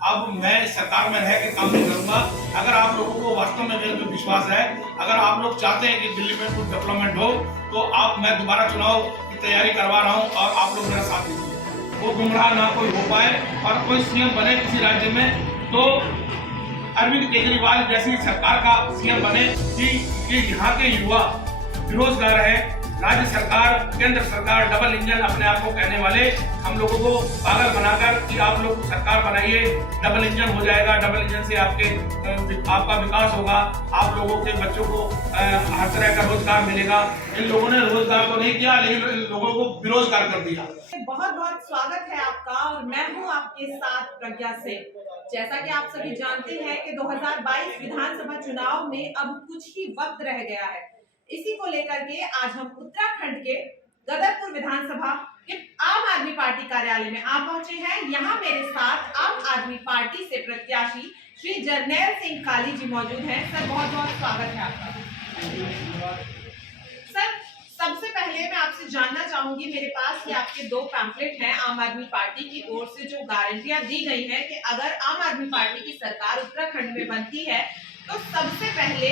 अब मैं सरकार में रह के काम नहीं करूंगा। अगर आप लोगों को वास्तव में मेरे पे विश्वास है, अगर आप लोग चाहते हैं कि दिल्ली में कुछ डेवलपमेंट हो, तो मैं दोबारा चुनाव की तैयारी करवा रहा हूं और आप लोग मेरा साथ दीजिए। वो गुमराह ना कोई हो पाए और कोई सीएम बने किसी राज्य में तो अरविंद केजरीवाल जैसी सरकार का सीएम बने कि यहाँ के युवा बेरोजगार है। राज्य सरकार, केंद्र सरकार डबल इंजन अपने आप को कहने वाले हम लोगों को पागल बनाकर कि आप लोग सरकार बनाइए, डबल इंजन हो जाएगा, डबल इंजन से आपका विकास होगा, आप लोगों के बच्चों को हर तरह का रोजगार मिलेगा। इन लोगों ने रोजगार तो नहीं किया, लेकिन इन लोगों को बेरोजगार कर दिया। बहुत बहुत स्वागत है आपका और मैं हूं आपके साथ प्रज्ञा से। जैसा कि आप सभी जानते हैं कि 2022 विधानसभा चुनाव में अब कुछ ही वक्त रह गया है। इसी को लेकर के आज हम उत्तराखंड के गदरपुर विधानसभा के आम आदमी पार्टी कार्यालय में आ पहुंचे हैं। यहाँ मेरे साथ आम आदमी पार्टी से प्रत्याशी श्री जरनैल सिंह काली जी मौजूद हैं। सर, बहुत बहुत स्वागत है आपका। सर, सबसे पहले मैं आपसे जानना चाहूंगी, मेरे पास ये आपके दो पैम्फलेट हैं आम आदमी पार्टी की ओर से जो गारंटियां दी गई हैं कि अगर आम आदमी पार्टी की सरकार उत्तराखंड में बनती है तो सबसे पहले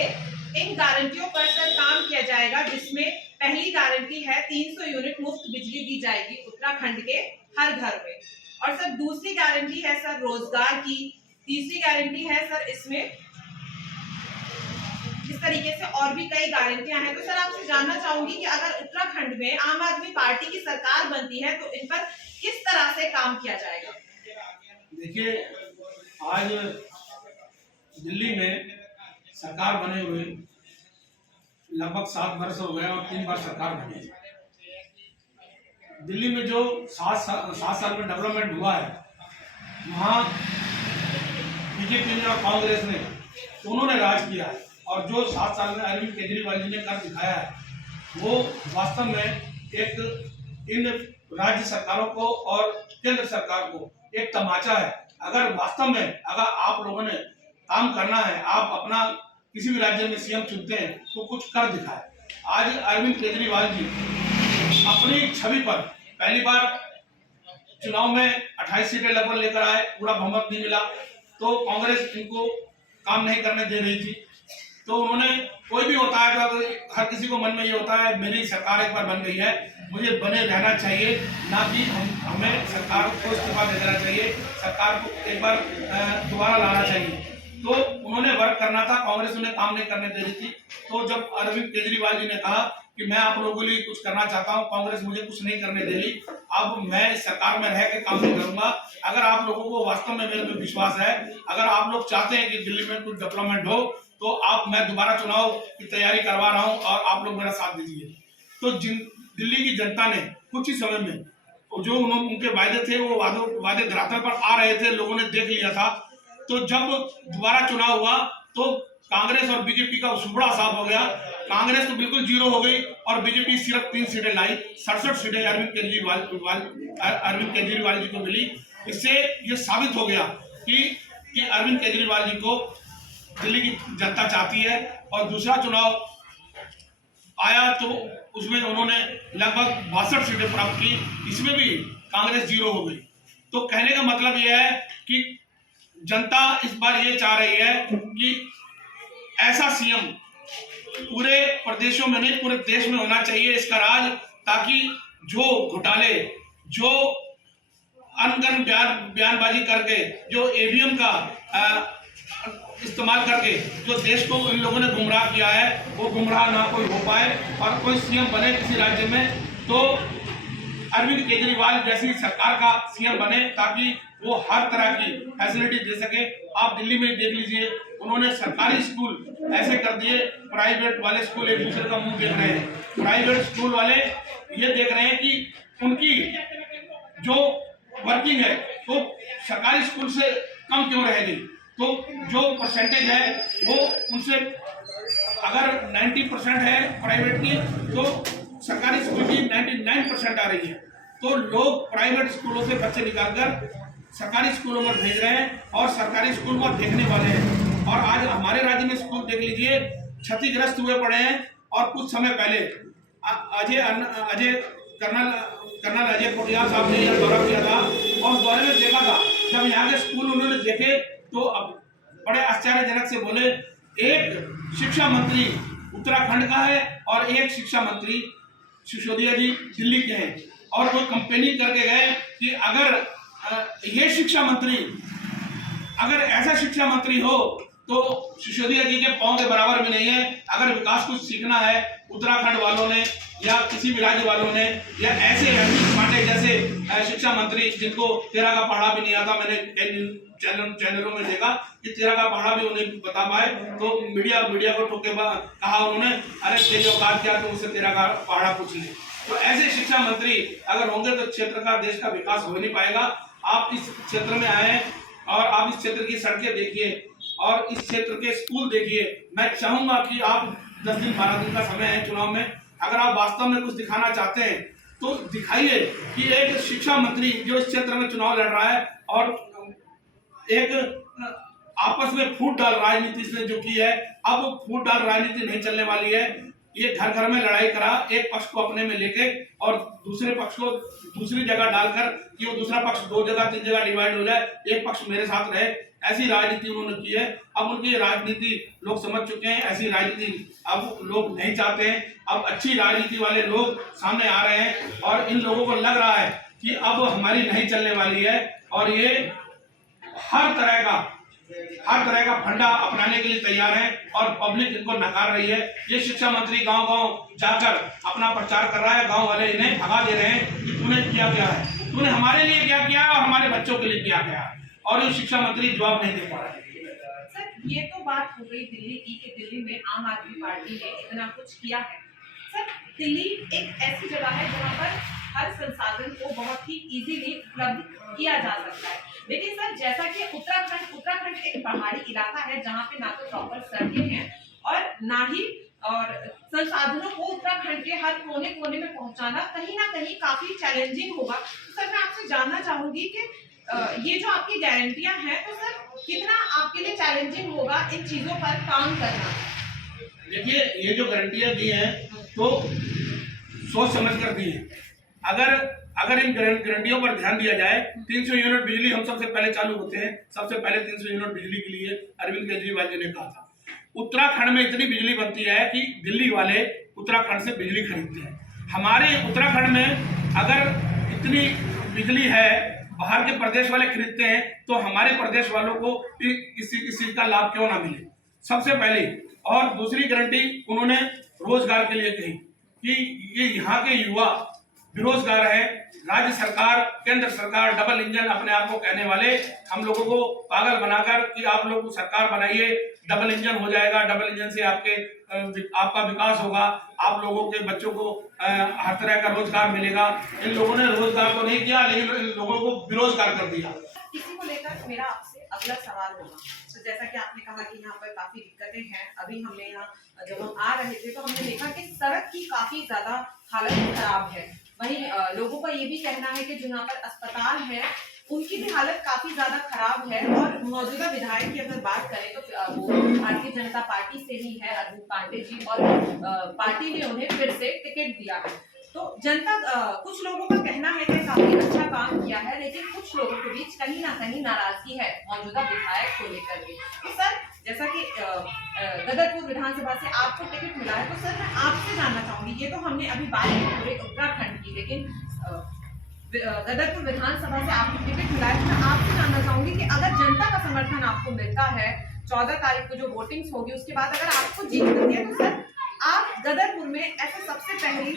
इन गारंटियों पर सर काम किया जाएगा, जिसमें पहली गारंटी है 300 यूनिट मुफ्त बिजली दी जाएगी उत्तराखंड के हर घर में, और सर दूसरी गारंटी है सर रोजगार की, तीसरी गारंटी है सर इसमें इस तरीके से और भी कई गारंटियां हैं। तो सर आपसे जानना चाहूंगी कि अगर उत्तराखंड में आम आदमी पार्टी की सरकार बनती है तो इन पर किस तरह से काम किया जाएगा? देखिए, आज दिल्ली में सरकार बने हुए लगभग 7 वर्ष हो गए और 3 बार सरकार बनी। दिल्ली में जो 7 साल में डेवलपमेंट हुआ है, वहाँ बीजेपी ने और कांग्रेस ने दोनों ने राज किया है, और जो 7 साल में अरविंद केजरीवाल जी ने कर दिखाया है वो वास्तव में एक इन राज्य सरकारों को और केंद्र सरकार को एक तमाचा है। अगर वास्तव में अगर आप लोगों ने काम करना है, आप अपना किसी भी राज्य में सीएम चुनते हैं तो कुछ कर दिखाए। आज अरविंद केजरीवाल जी अपनी छवि पर पहली बार चुनाव में 28 सीटें लगभग लेकर आए, पूरा बहुमत नहीं मिला तो कांग्रेस इनको काम नहीं करने दे रही थी। तो उन्होंने, कोई भी होता है तो हर किसी को मन में ये होता है मेरी सरकार एक बार बन गई है, मुझे बने रहना चाहिए, ना कि हमें सरकार को इस्तीफा दे देना चाहिए, सरकार को एक बार दोबारा लाना चाहिए। तो उन्होंने वर्क करना था, कांग्रेस उन्हें काम नहीं करने दे रही थी। तो जब अरविंद केजरीवाल जी ने कहा कि मैं आप लोगों के लिए कुछ करना चाहता हूं, कांग्रेस मुझे कुछ नहीं करने दे रही, अब मैं इस सरकार में रह के काम नहीं करूंगा। अगर आप लोगों को वास्तव में मेरे पे विश्वास है, अगर आप लोग चाहते हैं कि दिल्ली में कुछ डेवलपमेंट हो, तो मैं दोबारा चुनाव की तैयारी करवा रहा हूं और आप लोग मेरा साथ दीजिए। तो दिल्ली की जनता ने कुछ ही समय में जो उनके वायदे थे वो वादे धरातल पर आ रहे थे, लोगों ने देख लिया था। तो जब दोबारा चुनाव हुआ तो कांग्रेस और बीजेपी का सुबड़ा साफ हो गया। कांग्रेस तो बिल्कुल जीरो हो गई और बीजेपी सिर्फ 3 सीटें लाई। 67 सीटें अरविंद केजरीवाल जी को मिली। इससे ये साबित हो गया कि अरविंद केजरीवाल जी को दिल्ली की जनता चाहती है। और दूसरा चुनाव आया तो उसमें उन्होंने लगभग 62 सीटें प्राप्त की, इसमें भी कांग्रेस जीरो हो गई। तो कहने का मतलब यह है कि जनता इस बार ये चाह रही है कि ऐसा सीएम पूरे प्रदेशों में नहीं पूरे देश में होना चाहिए इसका राज, ताकि जो घोटाले, जो अनगन बयानबाजी करके, जो ईवीएम का इस्तेमाल करके जो देश को इन लोगों ने गुमराह किया है, वो गुमराह ना कोई हो पाए और कोई सीएम बने किसी राज्य में तो अरविंद केजरीवाल जैसी सरकार का सीएम बने, ताकि वो हर तरह की फैसिलिटी दे सके। आप दिल्ली में देख लीजिए, उन्होंने सरकारी स्कूल ऐसे कर दिए, प्राइवेट वाले स्कूल एक दूसरे का मुंह देख रहे हैं। प्राइवेट स्कूल वाले ये देख रहे हैं कि उनकी जो वर्किंग है तो सरकारी स्कूल से कम क्यों रह गई। तो जो परसेंटेज है वो उनसे, अगर 90% है प्राइवेट की तो सरकारी स्कूल की 99% आ रही है। तो लोग प्राइवेट स्कूलों से बच्चे निकालकर सरकारी स्कूलों में भेज रहे हैं और सरकारी स्कूल को देखने वाले हैं। और आज हमारे राज्य में स्कूल देख लीजिए, क्षतिग्रस्त हुए पड़े हैं। और कुछ समय पहले कर्नल अजय कोटियाल साहब ने यह दौरा किया था और उस दौरे में देखा था, जब यहाँ के स्कूल उन्होंने देखे तो अब बड़े आश्चर्यजनक से बोले, एक शिक्षा मंत्री उत्तराखंड का है और एक शिक्षा मंत्री सिसोदिया जी दिल्ली के हैं, और वो कंपेनिंग करके गए कि अगर ये शिक्षा मंत्री, अगर ऐसा शिक्षा मंत्री हो तो सिसोदिया जी के पांव के बराबर भी नहीं है। अगर विकास कुछ सीखना है उत्तराखंड वालों ने या किसी भी राज्य वालों ने, या ऐसे हरदीप पांडे जैसे शिक्षा मंत्री जिनको तेरा का पढ़ा भी नहीं आता, मैंने चैनलों में देखा कि तेरा का पढ़ा भी उन्हें बता पाए, तो मीडिया को ठोके कहा उन्होंने, अरे तेरी औकात क्या, तो उससे तेरा का पढ़ा पूछ ले। तो ऐसे शिक्षा मंत्री अगर होंगे तो क्षेत्र का, देश का विकास हो नहीं पाएगा। आप इस क्षेत्र में आए और आप इस क्षेत्र की सड़कें देखिए और इस क्षेत्र के स्कूल देखिए। मैं चाहूंगा कि आप 10 दिन 12 दिन का समय है चुनाव में, अगर आप वास्तव में कुछ दिखाना चाहते हैं तो दिखाइए कि एक शिक्षा मंत्री जो इस क्षेत्र में चुनाव लड़ रहा है और एक आपस में फूट डाल राजनीति इसने जो की है, अब फूट डाल राजनीति नहीं चलने वाली है। ये घर घर में लड़ाई करा, एक पक्ष को अपने में लेके और दूसरे पक्ष को दूसरी जगह डालकर कि वो दूसरा पक्ष 2 जगह 3 जगह डिवाइड हो जाए, एक पक्ष मेरे साथ रहे, ऐसी राजनीति उन्होंने की है। अब उनकी राजनीति लोग समझ चुके हैं, ऐसी राजनीति अब लोग नहीं चाहते हैं। अब अच्छी राजनीति वाले लोग सामने आ रहे हैं और इन लोगों को लग रहा है कि अब हमारी नहीं चलने वाली है, और ये हर तरह का फंडा अपनाने के लिए तैयार है और पब्लिक इनको नकार रही है। ये शिक्षा मंत्री गांव-गांव जाकर अपना प्रचार कर रहा है, गांव वाले इन्हें भगा दे रहे हैं कि तूने किया क्या है, तूने हमारे लिए क्या किया है और हमारे बच्चों के लिए क्या किया है, और ये शिक्षा मंत्री जवाब नहीं दे पा रहा है। सर, ये तो बात हो गई दिल्ली की कि दिल्ली में आम आदमी पार्टी ने इतना कुछ किया है। सर, दिल्ली एक ऐसी जगह है जहाँ पर हर संसाधन को बहुत ही इजीली उपलब्ध किया जा सकता है, लेकिन सर जैसा कि उत्तराखंड एक पहाड़ी इलाका है जहाँ पे ना तो प्रॉपर सड़कें हैं और ना ही और संसाधनों को उत्तराखंड के हर कोने कोने में पहुंचाना कहीं ना कहीं काफी चैलेंजिंग होगा। तो सर मैं आपसे जानना चाहूंगी कि ये जो आपकी गारंटियां हैं, तो सर कितना आपके लिए चैलेंजिंग होगा इन चीजों पर काम करना? देखिए, ये जो गारंटियां दी हैं तो सोच समझ कर दी हैं। अगर इन गारंटियों पर ध्यान दिया जाए, 300 यूनिट बिजली हम सबसे पहले चालू होते हैं, सबसे पहले 300 यूनिट बिजली के लिए अरविंद केजरीवाल जी ने कहा था। उत्तराखंड में इतनी बिजली बनती है कि दिल्ली वाले उत्तराखंड से बिजली खरीदते हैं। हमारे उत्तराखंड में अगर इतनी बिजली है, बाहर के प्रदेश वाले खरीदते हैं, तो हमारे प्रदेश वालों को इस चीज का लाभ क्यों ना मिले, सबसे पहले। और दूसरी गारंटी उन्होंने रोजगार के लिए कही कि ये यहाँ के युवा बेरोजगार हैं। राज्य सरकार, केंद्र सरकार डबल इंजन अपने आप को कहने वाले हम लोगों को पागल बनाकर कि आप लोग सरकार बनाइए, डबल इंजन हो जाएगा, डबल इंजन से आपका विकास होगा, आप लोगों के बच्चों को हर तरह का रोजगार मिलेगा। इन लोगों ने रोजगार तो नहीं किया, लेकिन इन लोगों को बेरोजगार कर दिया। इसी को लेकर मेरा आपसे अगला सवाल होगा। तो जैसा कि आपने कहा कि यहाँ पर काफी दिक्कतें हैं, अभी हमने यहाँ जब हम आ रहे थे तो हमने देखा कि सड़क की काफी ज्यादा हालत खराब है। वहीं लोगों का ये भी कहना है कि जो यहाँ पर अस्पताल है उनकी भी हालत काफी ज्यादा खराब है। और मौजूदा विधायक की अगर बात करें तो वो भारतीय जनता पार्टी से ही है, अरविंद पांडे जी, और पार्टी ने उन्हें फिर से टिकट दिया है। तो जनता कुछ लोगों का कहना है कि काफी अच्छा काम किया है, लेकिन कुछ लोगों के बीच कहीं ना कहीं नाराजगी है मौजूदा विधायक को लेकर भी। तो सर जैसा कि गदरपुर विधानसभा से आपको टिकट मिला है, तो सर मैं आपसे जानना चाहूंगी, ये तो हमने अभी बात की पूरे उत्तराखंड की, लेकिन गदरपुर विधानसभा से आपको टिकट मिला है, तो मैं आपसे जानना चाहूंगी कि अगर जनता का समर्थन आपको मिलता है, 14 तारीख को जो वोटिंग्स होगी उसके बाद अगर आपको जीत मिलती है, तो सर आप गदरपुर में ऐसा सबसे पहली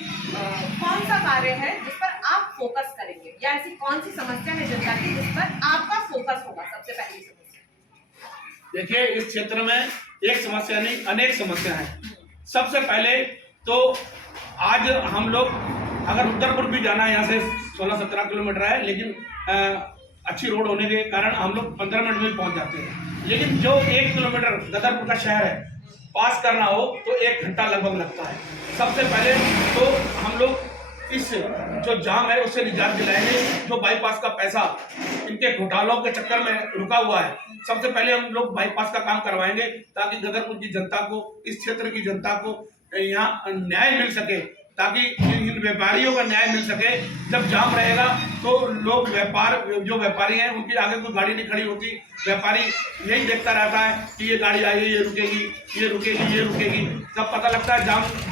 कौन सा कार्य है जिस पर आप फोकस करेंगे, या ऐसी कौन सी समस्या है जनता की जिस पर आपका फोकस होगा सबसे पहली समस्या? देखिए, इस क्षेत्र में एक समस्या नहीं, अनेक समस्या है। सबसे पहले तो आज हम लोग अगर उत्तरपुर भी जाना है, यहाँ से 16-17 किलोमीटर है, लेकिन अच्छी रोड होने के कारण हम लोग 15 मिनट में पहुंच जाते हैं। लेकिन जो 1 किलोमीटर गदरपुर का शहर है पास करना हो तो 1 घंटा लगभग लगता है। सबसे पहले तो हम लोग इस जो जाम है उससे निजात दिलाएंगे। जो बाईपास का पैसा इनके घोटालों के चक्कर में रुका हुआ है, सबसे पहले हम लोग बाईपास का काम करवाएंगे ताकि गदरपुर की जनता को, इस क्षेत्र की जनता को यहाँ न्याय मिल सके, ताकि इन व्यापारियों का न्याय मिल सके। जब जाम रहेगा तो लोग जो व्यापारी हैं उनकी आगे कोई गाड़ी नहीं खड़ी होती, व्यापारी यही देखता रहता है कि ये गाड़ी आई है, ये रुकेगी, ये रुकेगी, ये रुकेगी। तब पता लगता है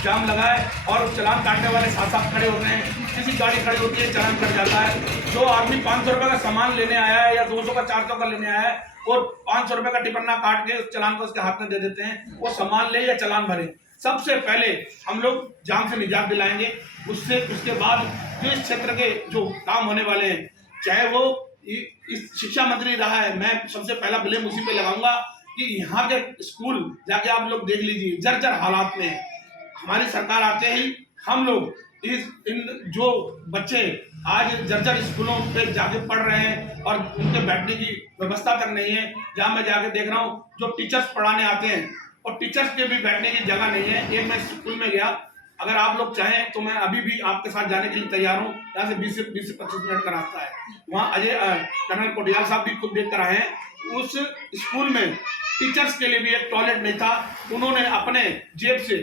जाम लगा है और चालान काटने वाले साथ साथ खड़े होते हैं, किसी गाड़ी खड़ी होती है, चालान कट जाता है। जो आदमी 500 रुपये का सामान लेने आया है या 200 का 400 का लेने आया है और 500 रुपये का टिपन्ना काट के उस चालान को उसके हाथ में दे देते हैं, वो सामान ले या चालान भरे। सबसे पहले हम लोग जाम से निजात दिलाएंगे, उसके बाद जो इस क्षेत्र के जो काम होने वाले हैं, चाहे वो इस शिक्षा मंत्री रहा है, मैं सबसे पहला ब्लेम उसी पे लगाऊंगा कि यहाँ के स्कूल जाके आप लोग देख लीजिए, जर्जर हालात में है। हमारी सरकार आते ही हम लोग इन जो बच्चे आज जर्जर स्कूलों पे जाके पढ़ रहे हैं और उनके बैठने की व्यवस्था तक नहीं है। जहाँ मैं जाके देख रहा हूँ, जो टीचर्स पढ़ाने आते हैं और टीचर्स के भी बैठने की जगह नहीं है। एक मैं स्कूल में गया, अगर आप लोग चाहें तो मैं अभी भी आपके साथ जाने के लिए तैयार हूँ। यहाँ से 20 से 25 मिनट का रास्ता है। वहाँ कर्नल कोटियाल साहब भी खुद देख कर आए हैं। उस स्कूल में टीचर्स के लिए भी एक टॉयलेट नहीं था। उन्होंने अपने जेब से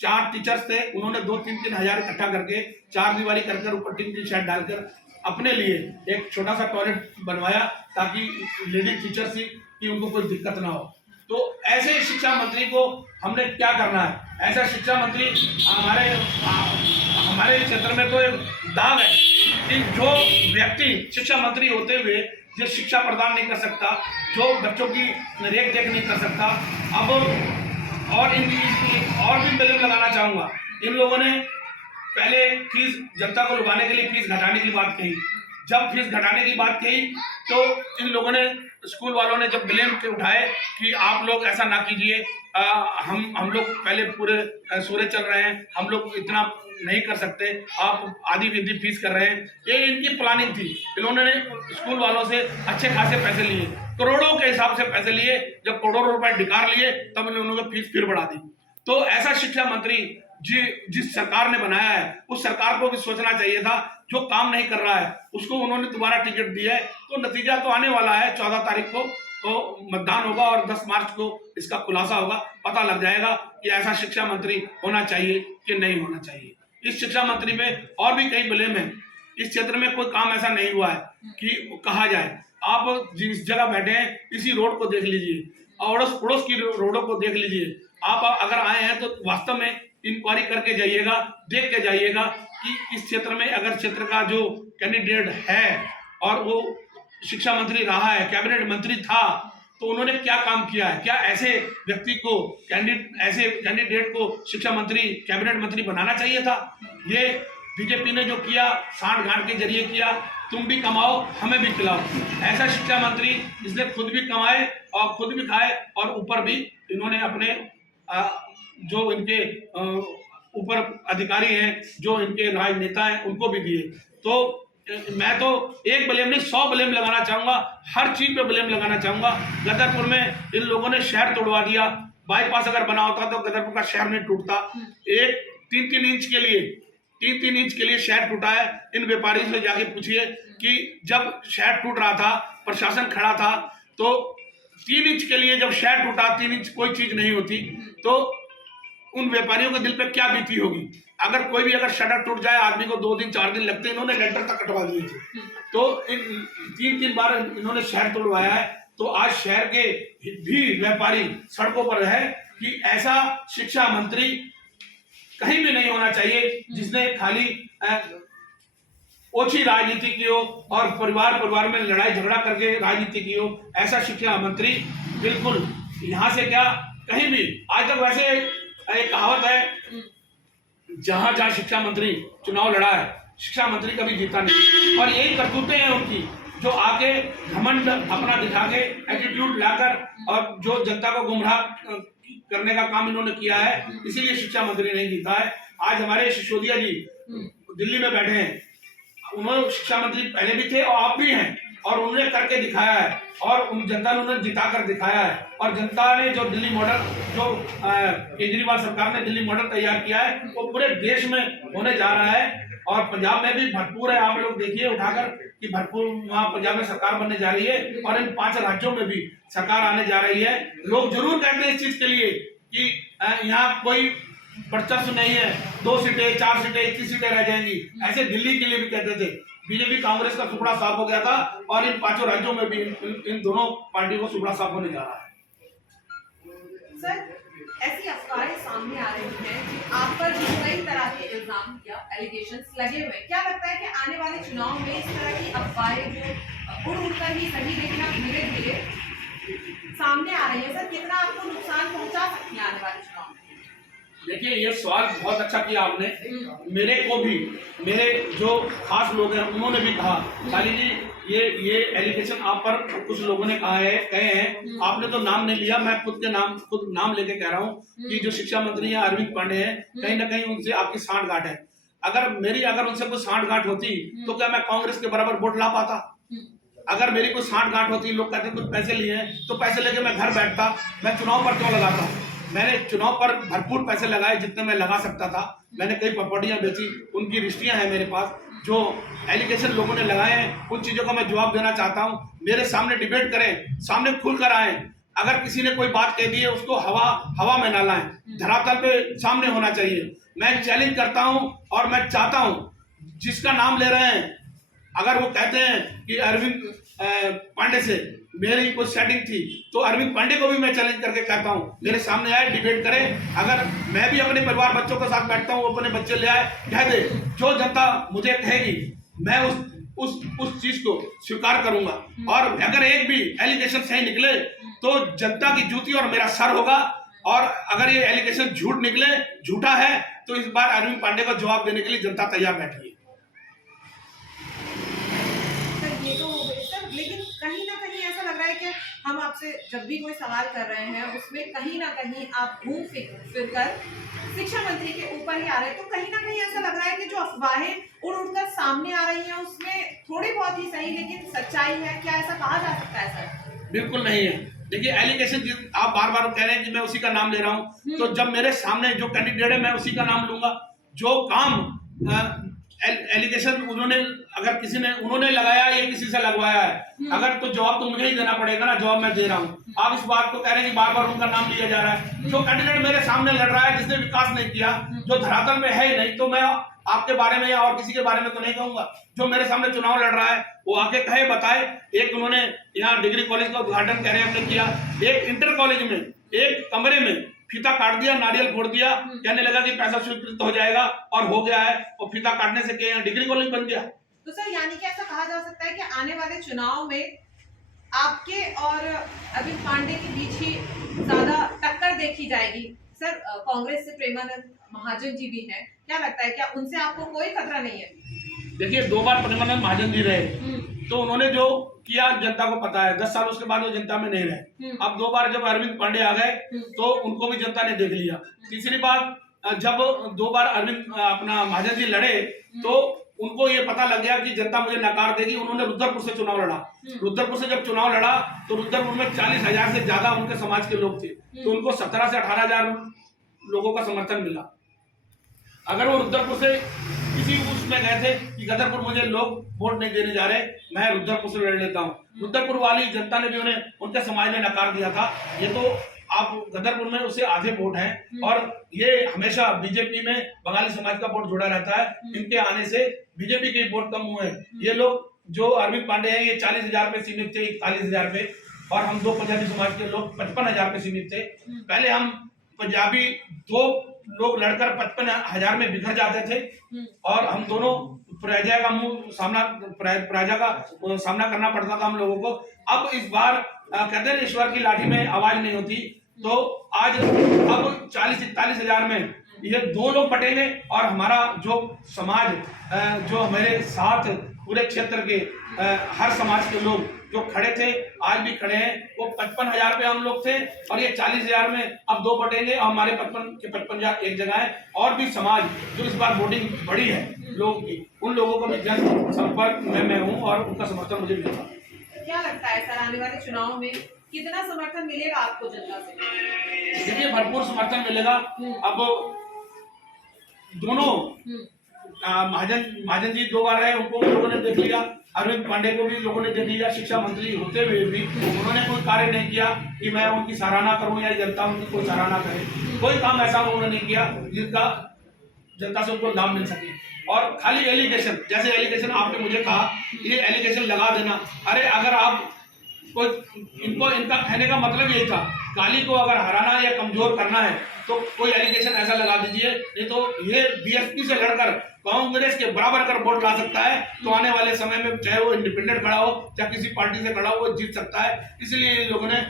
4 टीचर्स थे, उन्होंने 2-3 हज़ार इकट्ठा करके 4 दीवारी कर ऊपर टीन की शेड डालकर अपने लिए एक छोटा सा टॉयलेट बनवाया, ताकि लेडी टीचर्स थी कि उनको कोई दिक्कत ना हो। तो ऐसे शिक्षा मंत्री को हमने क्या करना है? ऐसा शिक्षा मंत्री हमारे क्षेत्र में तो एक दाग है कि जो व्यक्ति शिक्षा मंत्री होते हुए जो शिक्षा प्रदान नहीं कर सकता, जो बच्चों की रेख देख नहीं कर सकता। अब और भी ब्लेम लगाना चाहूँगा। इन लोगों ने पहले फीस जनता को लुभाने के लिए फीस घटाने की बात कही। जब फीस घटाने की बात कही तो इन लोगों ने, स्कूल वालों ने जब ब्लेम उठाए कि आप लोग ऐसा ना कीजिए, हम लोग पहले पूरे सूर्य चल रहे हैं, हम लोग इतना नहीं कर सकते, आप आधी विधि फीस कर रहे हैं। ये इनकी प्लानिंग थी। इन्होंने स्कूल वालों से अच्छे खासे पैसे लिए, करोड़ों के हिसाब से पैसे लिए। जब करोड़ों रुपए डिकार लिए तब इन लोगों ने फीस फिर बढ़ा दी। तो ऐसा शिक्षा मंत्री जिस सरकार ने बनाया है, उस सरकार को भी सोचना चाहिए था। जो काम नहीं कर रहा है उसको उन्होंने दोबारा टिकट दिया है, तो नतीजा तो आने वाला है। 14 तारीख को तो मतदान होगा और 10 मार्च को इसका खुलासा होगा। पता लग जाएगा कि ऐसा शिक्षा मंत्री होना चाहिए कि नहीं होना चाहिए। इस शिक्षा मंत्री में और भी कई ब्लेम है। इस क्षेत्र में कोई काम ऐसा नहीं हुआ है कि कहा जाए। आप जिस जगह बैठे हैं इसी रोड को देख लीजिए, अड़ोस पड़ोस की रोडों को देख लीजिए। आप अगर आए हैं तो वास्तव में इंक्वायरी करके जाइएगा, देख के जाइएगा कि इस क्षेत्र में अगर क्षेत्र का जो कैंडिडेट है और वो शिक्षा मंत्री रहा है, कैबिनेट मंत्री था, तो उन्होंने क्या काम किया है? क्या ऐसे व्यक्ति को ऐसे कैंडिडेट को शिक्षा मंत्री, कैबिनेट मंत्री बनाना चाहिए था? ये बीजेपी ने जो किया, सांठ गांठ के जरिए किया, तुम भी कमाओ हमें भी खिलाओ। ऐसा शिक्षा मंत्री इसने खुद भी कमाए और खुद भी खाए और ऊपर भी इन्होंने अपने जो इनके ऊपर अधिकारी हैं, जो इनके राजनेता हैं, उनको भी दिए। तो मैं तो एक ब्लेम नहीं 100 ब्लेम लगाना चाहूँगा, हर चीज़ पे ब्लेम लगाना चाहूँगा। गदरपुर में इन लोगों ने शहर तोड़वा दिया। बाईपास अगर बना होता तो गदरपुर का शहर नहीं टूटता। एक 3-3 इंच के लिए शहर टूटा है। इन व्यापारियों से जाके पूछिए कि जब शहर टूट रहा था, प्रशासन खड़ा था, तो 3 इंच के लिए जब शहर टूटा, 3 इंच कोई चीज़ नहीं होती, तो उन व्यापारियों के दिल पे क्या बीती होगी। अगर कोई भी अगर शटर टूट जाए, आदमी को 2 दिन 4 दिन लगते, इन्होंने लेंटर तक कटवा दिए थे। तो इन 3 बार इन्होंने शहर तोड़वाया है। तो आज शहर के भी व्यापारी सड़कों पर है कि ऐसा शिक्षा मंत्री कहीं भी नहीं होना चाहिए जिसने खाली ओछी राजनीति की हो और परिवार में लड़ाई झगड़ा करके राजनीति की हो। ऐसा शिक्षा मंत्री बिल्कुल यहाँ से क्या कहीं भी आज तक। वैसे एक कहावत है, जहां शिक्षा मंत्री चुनाव लड़ा है, शिक्षा मंत्री कभी जीता नहीं। और यही करतूतें हैं उनकी, जो आके घमंड अपना दिखा के एटीट्यूड लाकर और जो जनता को गुमराह करने का काम इन्होंने किया है, इसीलिए शिक्षा मंत्री नहीं जीता है। आज हमारे सिसोदिया जी दिल्ली में बैठे हैं, उन्होंने शिक्षा मंत्री पहले भी थे और आप भी हैं, और उन्होंने करके दिखाया है और उन जनता ने उन्हें जिता कर दिखाया है। और जनता ने जो दिल्ली मॉडल, जो केजरीवाल सरकार ने दिल्ली मॉडल तैयार किया है, वो पूरे देश में होने जा रहा है। और पंजाब में भी भरपूर है, आप लोग देखिए उठाकर कि भरपूर वहाँ पंजाब में सरकार बनने जा रही है और इन 5 राज्यों में भी सरकार आने जा रही है। लोग जरूर कहते हैं इस चीज के लिए कि यहाँ कोई वर्चस्व नहीं है, 2 सीटें 4 सीटें 21 सीटें रह जाएंगी, ऐसे दिल्ली के लिए भी कहते थे। बीजेपी कांग्रेस का सुपड़ा साफ हो गया था और इन 5 राज्यों में भी इन दोनों पार्टी को सुपड़ा साफ होने जा रहा है। सर, ऐसी अफवाहें सामने आ रही हैं कि आप पर भी कई तरह के इल्जाम या एलिगेशंस लगे हुए हैं। क्या लगता है कि आने वाले चुनाव में इस तरह की अफवाहें जो उड़ कर ही सही लेकिन अब धीरे धीरे सामने आ रही है, सर कितना आपको नुकसान पहुंचा सकती है आने वाले चुनाव में? देखिए, ये सवाल बहुत अच्छा किया आपने। मेरे को भी मेरे जो खास लोग हैं उन्होंने भी कहा, शाली जी ये एलिगेशन आप पर कुछ लोगों ने कहे हैं, आपने तो नाम नहीं लिया, मैं खुद नाम लेके कह रहा हूँ कि जो शिक्षा मंत्री हैं अरविंद पांडे हैं, कहीं ना कहीं उनसे आपकी सांठगांठ है। अगर उनसे कोई सांठगांठ होती तो क्या मैं कांग्रेस के बराबर वोट ला पाता? अगर मेरी कोई सांठगांठ होती, लोग कहते कुछ पैसे लिए हैं, तो पैसे लेके मैं घर बैठता, मैं चुनाव पर क्यों लगाता? मैंने चुनाव पर भरपूर पैसे लगाए जितने मैं लगा सकता था। मैंने कई प्रॉपर्टियां बेची, उनकी रिश्तियां हैं मेरे पास। जो एलिगेशन लोगों ने लगाए हैं उन चीजों का मैं जवाब देना चाहता हूं। मेरे सामने डिबेट करें, सामने खुलकर आए। अगर किसी ने कोई बात कह दी है उसको हवा में ना लाएं, धरातल पे सामने होना चाहिए। मैं चैलेंज करता हूं और मैं चाहता हूं जिसका नाम ले रहे हैं, अगर वो कहते हैं कि अरविंद पांडे से मेरी कोई सेटिंग थी, तो अरविंद पांडे को भी मैं चैलेंज करके कहता हूं मेरे सामने आए, डिबेट करें। अगर मैं भी अपने परिवार बच्चों के साथ बैठता हूं, अपने बच्चे ले आए, कह दे, जो जनता मुझे कहेगी मैं उस चीज को स्वीकार करूंगा। और अगर एक भी एलिगेशन सही निकले तो जनता की जूती और मेरा सर होगा, और अगर ये एलिगेशन झूठा है तो इस बार अरविंद पांडे को जवाब देने के लिए जनता तैयार बैठी है। लेकिन कहीं ना कहीं ऐसा लग रहा है कि हम आपसे जब भी कोई सवाल कर रहे हैं उसमें कहीं ना कहीं आप घूम फिर कर शिक्षा मंत्री के ऊपर ही आ रहे हैं। तो कहीं ना कहीं ऐसा लग रहा है कि जो अफवाहें उड़ सामने आ रही हैं उसमें थोड़ी बहुत ही सही लेकिन सच्चाई है, क्या ऐसा कहा जा सकता है सर? बिल्कुल नहीं है। देखिए, एलिगेशन आप बार बार कह रहे हैं कि मैं उसी का नाम ले रहा हूं, तो जब मेरे सामने जो कैंडिडेट है मैं उसी का नाम लूंगा। जो काम एलिगेशन उन्होंने लगाया या किसी से लगवाया है, अगर तो जवाब तो मुझे ही देना पड़ेगा ना, जवाब मैं दे रहा हूँ। आप इस बात को कह रहे हैं कि बार बार उनका नाम लिया जा रहा है। जो कैंडिडेट मेरे सामने लड़ रहा है, जिसने विकास नहीं किया, जो धरातल में है ही नहीं, तो मैं आपके बारे में या और किसी के बारे में तो नहीं कहूंगा। जो मेरे सामने चुनाव लड़ रहा है वो आके कहे, बताए। एक उन्होंने यहाँ डिग्री कॉलेज का उद्घाटन कह रहे हैं हमने किया, एक इंटर कॉलेज में एक कमरे में फीता काट दिया, नारियल फोड़ दिया, कहने लगा कि पैसा स्वीकृत हो जाएगा, और हो गया है। और फीता काटने से क्या डिग्री कॉलेज बन गया। तो सर यानी कि ऐसा कहा जा सकता है कि आने वाले चुनाव में आपके और अरविंद पांडे के बीच ही ज्यादा टक्कर देखी जाएगी। सर कांग्रेस से प्रेमानंद महाजन जी भी हैं, क्या लगता है क्या उनसे आपको कोई खतरा नहीं है? देखिए, 2 बार प्रेमानंद महाजन जी रहे, तो उन्होंने जो किया जनता को पता है। 10 साल उसके बाद वो जनता में नहीं रहे। अब 2 बार जब अरविंद पांडे आ गए तो उनको भी जनता ने देख लिया। तीसरी बात, जब 2 बार अरविंद महाजन जी लड़े तो उनको ये पता लग गया कि जनता मुझे नकार देगी। उन्होंने रुद्रपुर से चुनाव लड़ा। रुद्रपुर से जब चुनाव लड़ा तो रुद्रपुर में 40,000 से ज्यादा उनके समाज के लोग थे, तो उनको 17 से 18,000 लोगों का समर्थन मिला। अगर वो रुद्रपुर से किसी उसमें गए थे कि गदरपुर मुझे लोग वोट नहीं देने जा रहे, मैं रुद्रपुर से लड़ लेता हूँ, रुद्रपुर वाली जनता ने भी उनके समाज ने नकार दिया था। ये तो आप गदरपुर में उसे आधे वोट हैं, और ये हमेशा बीजेपी में बंगाली समाज का वोट जुड़ा रहता है। इनके आने से बीजेपी के वोट कम हुए। ये लोग जो अरविंद पांडे हैं, ये 40,000 पे सीमित थे, 41,000 पे, और हम 2 पंजाबी समाज के लोग 55,000 पे सीमित थे। पहले हम पंजाबी 2 लोग लड़कर 55,000 में बिखर जाते थे, और हम दोनों प्रजा का सामना करना पड़ता था हम लोगों को। अब इस बार कहते हैं ईश्वर की लाठी में आवाज नहीं होती, तो आज अब 40-41,000 में ये 2 लोग बटेंगे, और हमारा जो समाज जो हमारे साथ पूरे क्षेत्र के हर समाज के लोग जो खड़े थे, आज भी खड़े हैं, वो 55,000 पे हम लोग थे, और ये 40,000 में अब 2 बटेंगे, और हमारे 55,000 एक जगह है। और भी समाज जो इस बार वोटिंग बढ़ी है लोगों की, उन लोगों को भी जन संपर्क में मैं हूँ, और उनका समर्थन मुझे मिलेगा। क्या लगता है सर आने वाले चुनाव में कितना समर्थन मिलेगा आपको जनता से? देखिए, भरपूर समर्थन मिलेगा। अब दोनों महाजन जी 2 बार रहे, उनको लोगों ने देख लिया। अरविंद पांडे को भी लोगों ने देख लिया, शिक्षा मंत्री होते हुए भी उन्होंने कोई कार्य नहीं किया कि मैं उनकी सराहना करूं या जनता उनकी कोई सराहना करे। कोई काम ऐसा उन्होंने नहीं किया जिसका जनता से उनको लाभ मिल सके। और खाली एलिगेशन, जैसे एलिगेशन आपने मुझे कहा, ये एलिगेशन लगा देना। अरे अगर आप कोई इनका कहने का मतलब यही था, काली को अगर हराना या कमजोर करना है तो कोई एलिगेशन ऐसा लगा दीजिए, नहीं तो ये बीएसपी से लड़कर कांग्रेस के बराबर कर वोट ला सकता है, तो आने वाले समय में चाहे वो इंडिपेंडेंट खड़ा हो चाहे किसी पार्टी से खड़ा हो वो जीत सकता है। इसलिए इन लोगों ने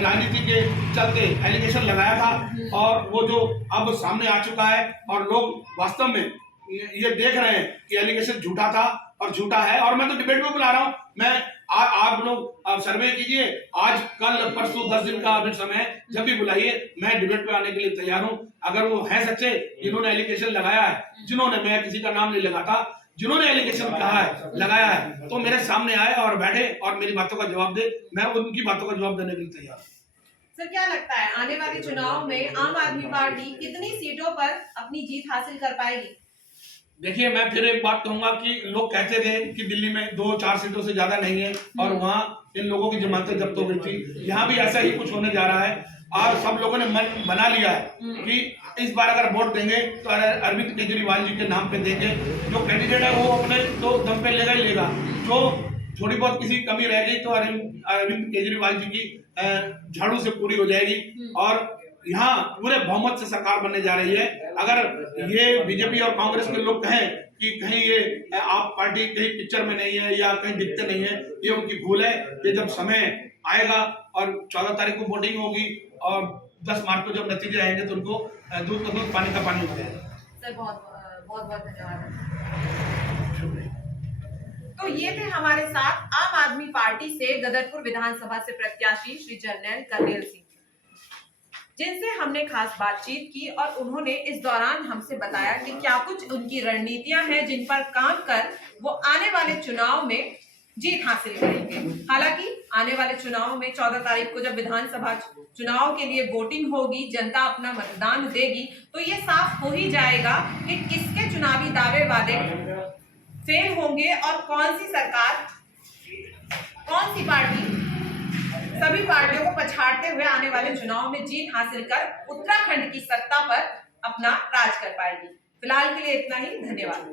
राजनीति के चलते एलिगेशन लगाया था और वो जो अब सामने आ चुका है और लोग वास्तव में ये देख रहे हैं कि एलिगेशन झूठा था और झूठा है। और मैं तो डिबेट में बुला रहा हूं, मैं आप लोग सर्वे कीजिए, आज कल परसों 10 दिन का अभी समय है, जब भी बुलाइए मैं डिबेट पे आने के लिए तैयार हूं। अगर वो है सच्चे जिन्होंने एलिगेशन लगाया है, जिन्होंने, मैं किसी का नाम नहीं लगाता, जिन्होंने एलिगेशन कहा है लगाया है, तो मेरे सामने आए और बैठे और मेरी बातों का जवाब दे, मैं उनकी बातों का जवाब देने के लिए तैयार हूं। सर क्या लगता है आने वाले चुनाव में आम आदमी पार्टी कितनी सीटों पर अपनी जीत हासिल कर पाएगी? देखिए, मैं फिर एक बात कहूंगा कि लोग कहते थे कि दिल्ली में 2-4 सीटों से ज्यादा नहीं है और वहां इन लोगों की जमानतें जब्त हो गई थी। यहाँ भी ऐसा ही कुछ होने जा रहा है और सब लोगों ने मन बना लिया है कि इस बार अगर वोट देंगे तो अरविंद केजरीवाल जी के नाम पे देंगे। जो कैंडिडेट है वो अपने तो दम पे लेगा ही लेगा, जो थोड़ी बहुत किसी कमी रह गई तो अरविंद केजरीवाल जी की झाड़ू से पूरी हो जाएगी और यहाँ पूरे बहुमत से सरकार बनने जा रही है। अगर ये बीजेपी और कांग्रेस के लोग कहें कि कहीं ये आप पार्टी कहीं पिक्चर में नहीं है या कहीं दिखते नहीं है, ये उनकी भूल है। ये जब समय आएगा और 14 तारीख को वोटिंग होगी और 10 मार्च को जब नतीजे आएंगे तो उनको दूध का दूध पानी का पानी हो जाएगा। सर बहुत धन्यवाद। तो ये थे हमारे साथ आम आदमी पार्टी से गदरपुर विधानसभा से प्रत्याशी श्री जनरल कर्नल सिंह, जिनसे हमने खास बातचीत की और उन्होंने इस दौरान हमसे बताया कि क्या कुछ उनकी रणनीतियां हैं जिन पर काम कर वो आने वाले चुनाव में जीत हासिल करेंगे। हालांकि आने वाले चुनाव में 14 तारीख को जब विधानसभा चुनाव के लिए वोटिंग होगी, जनता अपना मतदान देगी, तो ये साफ हो ही जाएगा कि किसके चुनावी दावे वादे फेल होंगे और कौन सी सरकार, कौन सी पार्टी सभी पार्टियों को पछाड़ते हुए आने वाले चुनाव में जीत हासिल कर उत्तराखंड की सत्ता पर अपना राज कर पाएगी। फिलहाल के लिए इतना ही, धन्यवाद।